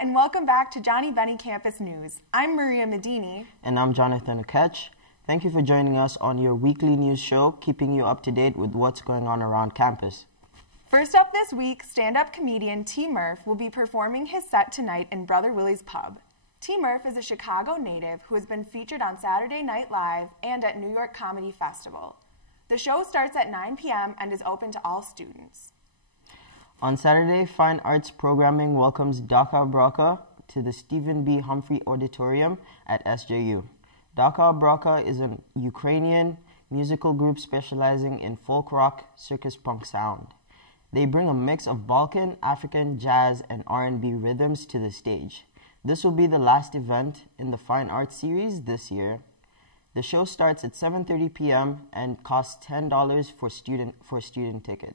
and welcome back to Johnnie Bennie Campus News. I'm Maria Medini. And I'm Jonathan Oketch. Thank you for joining us on your weekly news show, keeping you up to date with what's going on around campus. First up this week, stand-up comedian T. Murph will be performing his set tonight in Brother Willie's Pub. T. Murph is a Chicago native who has been featured on Saturday Night Live and at New York Comedy Festival. The show starts at 9 p.m. and is open to all students. On Saturday, Fine Arts Programming welcomes Daka Braka to the Stephen B. Humphrey Auditorium at SJU. Daka Braka is a Ukrainian musical group specializing in folk rock, circus punk sound. They bring a mix of Balkan, African, jazz, and R&B rhythms to the stage. This will be the last event in the Fine Arts series this year. The show starts at 7:30 p.m. and costs $10 for a student ticket.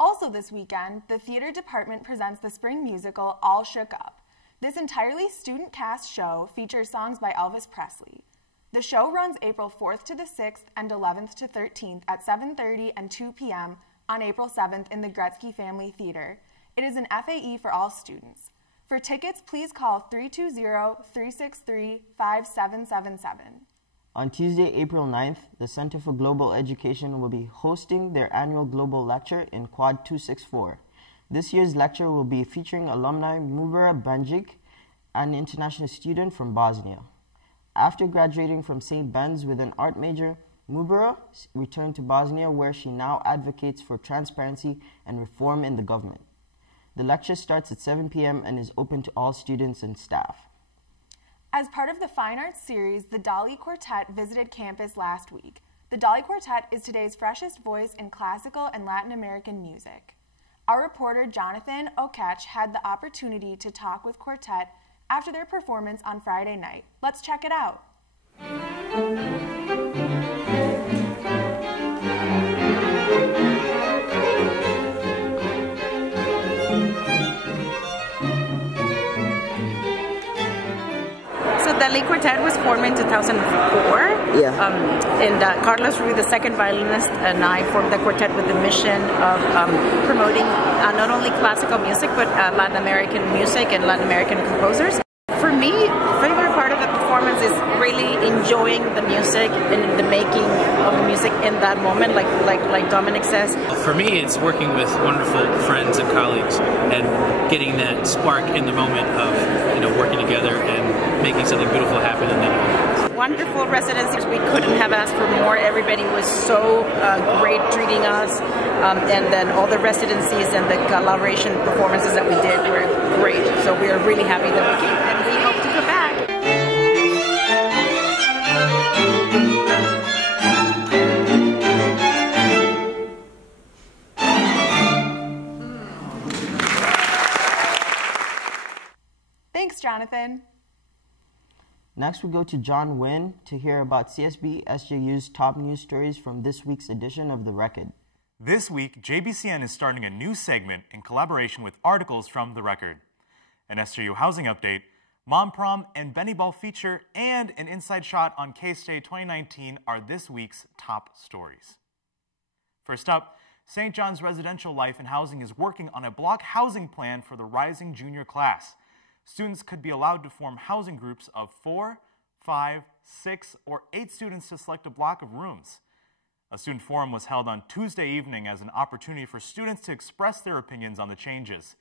Also this weekend, the theater department presents the spring musical All Shook Up. This entirely student cast show features songs by Elvis Presley. The show runs April 4th to the 6th and 11th to 13th at 7:30 and 2 p.m. on April 7th in the Gretzky Family Theater. It is an FAE for all students. For tickets, please call 320-363-5777. On Tuesday, April 9th, the Center for Global Education will be hosting their annual Global Lecture in Quad 264. This year's lecture will be featuring alumni Mubara Banjic, an international student from Bosnia. After graduating from St. Ben's with an art major, Mubara returned to Bosnia, where she now advocates for transparency and reform in the government. The lecture starts at 7 p.m. and is open to all students and staff. As part of the Fine Arts series, the Dalí Quartet visited campus last week. The Dalí Quartet is today's freshest voice in classical and Latin American music. Our reporter Jonathan Oketch had the opportunity to talk with Quartet after their performance on Friday night. Let's check it out. Dalí Quartet was formed in 2004. And Carlos Ruiz, the second violinist, and I formed the quartet with the mission of promoting not only classical music, but Latin American music and Latin American composers. For me, favorite part of the performance is really enjoying the music and the making of the music in that moment, like Dominic says. For me, it's working with wonderful friends and colleagues and getting that spark in the moment of working together and making something beautiful happen in that moment. Wonderful residencies. We couldn't have asked for more. Everybody was so great treating us, and then all the residencies and the collaboration performances that we did were great. So we are really happy that we came, and we hope to come back. Thanks, Jonathan. Next, we go to John Wynn to hear about CSB-SJU's top news stories from this week's edition of The Record. This week, JBCN is starting a new segment in collaboration with articles from The Record. An SJU housing update, Mom Prom and Benny Ball feature, and an inside shot on K-Stay 2019 are this week's top stories. First up, St. John's Residential Life and Housing is working on a block housing plan for the rising junior class. Students could be allowed to form housing groups of 4, 5, 6, or 8 students to select a block of rooms. A student forum was held on Tuesday evening as an opportunity for students to express their opinions on the changes.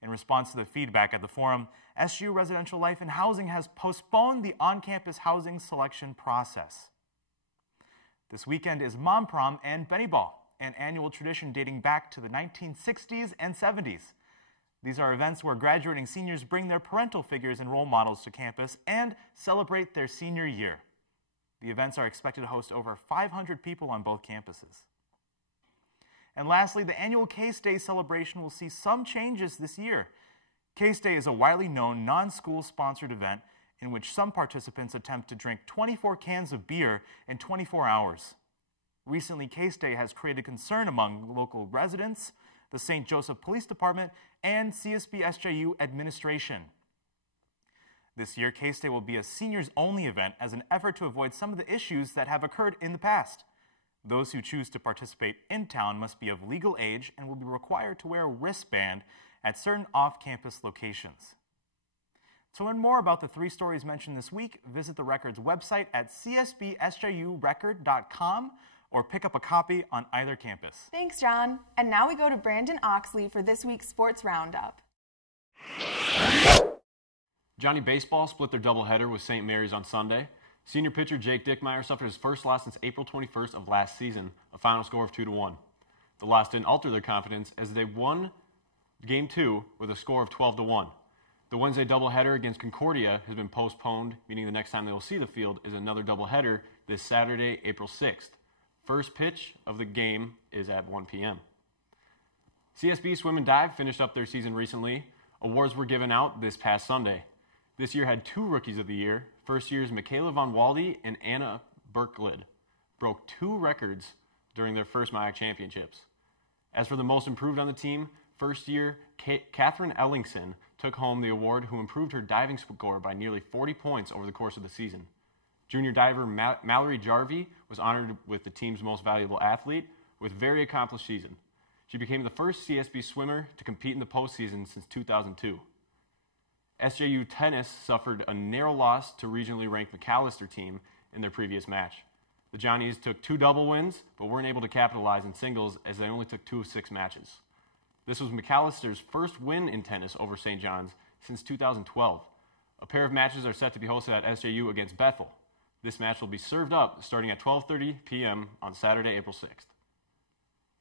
In response to the feedback at the forum, SJU Residential Life and Housing has postponed the on-campus housing selection process. This weekend is Mom Prom and Benny Ball, an annual tradition dating back to the 1960s and 70s. These are events where graduating seniors bring their parental figures and role models to campus and celebrate their senior year. The events are expected to host over 500 people on both campuses. And lastly, the annual K-Stay celebration will see some changes this year. K-Stay is a widely known non-school sponsored event in which some participants attempt to drink 24 cans of beer in 24 hours. Recently, K-Stay has created concern among local residents, the St. Joseph Police Department, and CSB-SJU administration. This year, K-Stay will be a seniors-only event as an effort to avoid some of the issues that have occurred in the past. Those who choose to participate in town must be of legal age and will be required to wear a wristband at certain off-campus locations. To learn more about the 3 stories mentioned this week, visit the Record's website at CSB-SJUrecord.com or pick up a copy on either campus. Thanks, John. And now we go to Brandon Oxley for this week's Sports Roundup. Johnnie Baseball split their doubleheader with St. Mary's on Sunday. Senior pitcher Jake Dickmeyer suffered his first loss since April 21st of last season, a final score of 2-1. The loss didn't alter their confidence as they won Game 2 with a score of 12-1. The Wednesday doubleheader against Concordia has been postponed, meaning the next time they will see the field is another doubleheader this Saturday, April 6th. First pitch of the game is at 1 p.m. CSB Swim and Dive finished up their season recently. Awards were given out this past Sunday. This year had 2 Rookies of the Year. First years Michaela Von Walde and Anna Berklid broke 2 records during their first MIAC championships. As for the most improved on the team, first year Catherine Ellingson took home the award, who improved her diving score by nearly 40 points over the course of the season. Junior diver Mallory Jarvie was honored with the team's most valuable athlete with a very accomplished season. She became the first CSB swimmer to compete in the postseason since 2002. SJU tennis suffered a narrow loss to regionally ranked McAllister team in their previous match. The Johnnies took 2 double wins, but weren't able to capitalize in singles as they only took 2 of 6 matches. This was McAllister's first win in tennis over St. John's since 2012. A pair of matches are set to be hosted at SJU against Bethel. This match will be served up starting at 12:30 p.m. on Saturday, April 6th.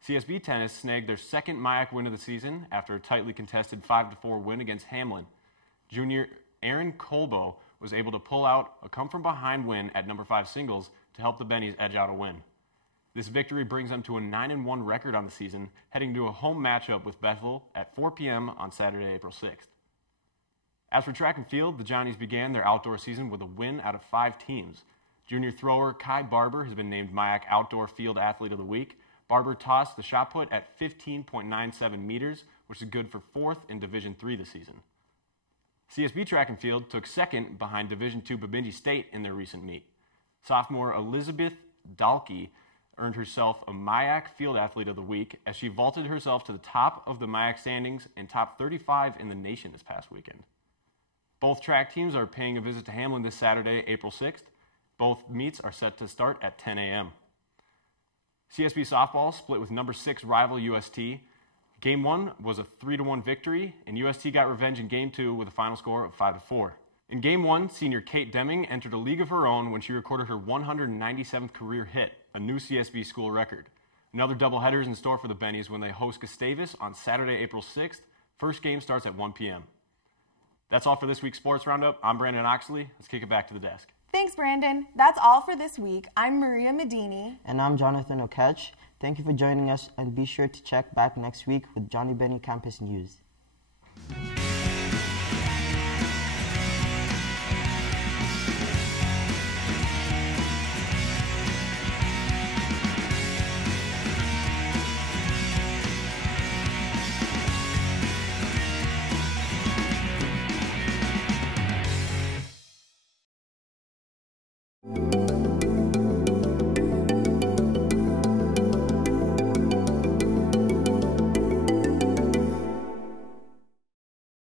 CSB Tennis snagged their second MIAC win of the season after a tightly contested 5-4 win against Hamlin. Junior Aaron Colbo was able to pull out a come-from-behind win at number 5 singles to help the Bennies edge out a win. This victory brings them to a 9-1 record on the season, heading to a home matchup with Bethel at 4 p.m. on Saturday, April 6th. As for track and field, the Johnnies began their outdoor season with a win out of 5 teams. Junior thrower Kai Barber has been named MIAC Outdoor Field Athlete of the Week. Barber tossed the shot put at 15.97 meters, which is good for 4th in Division III this season. CSB Track and Field took 2nd behind Division II Bemidji State in their recent meet. Sophomore Elizabeth Dalkey earned herself a MIAC Field Athlete of the Week as she vaulted herself to the top of the MIAC standings and top 35 in the nation this past weekend. Both track teams are paying a visit to Hamlin this Saturday, April 6th. Both meets are set to start at 10 a.m. CSB softball split with number 6 rival UST. Game 1 was a 3-1 victory, and UST got revenge in Game 2 with a final score of 5-4. In Game 1, senior Kate Deming entered a league of her own when she recorded her 197th career hit, a new CSB school record. Another doubleheader is in store for the Bennies when they host Gustavus on Saturday, April 6th. First game starts at 1 p.m. That's all for this week's Sports Roundup. I'm Brandon Oxley. Let's kick it back to the desk. Thanks, Brandon. That's all for this week. I'm Maria Medini. And I'm Jonathan Okech. Thank you for joining us, and be sure to check back next week with Johnnie Bennie Campus News.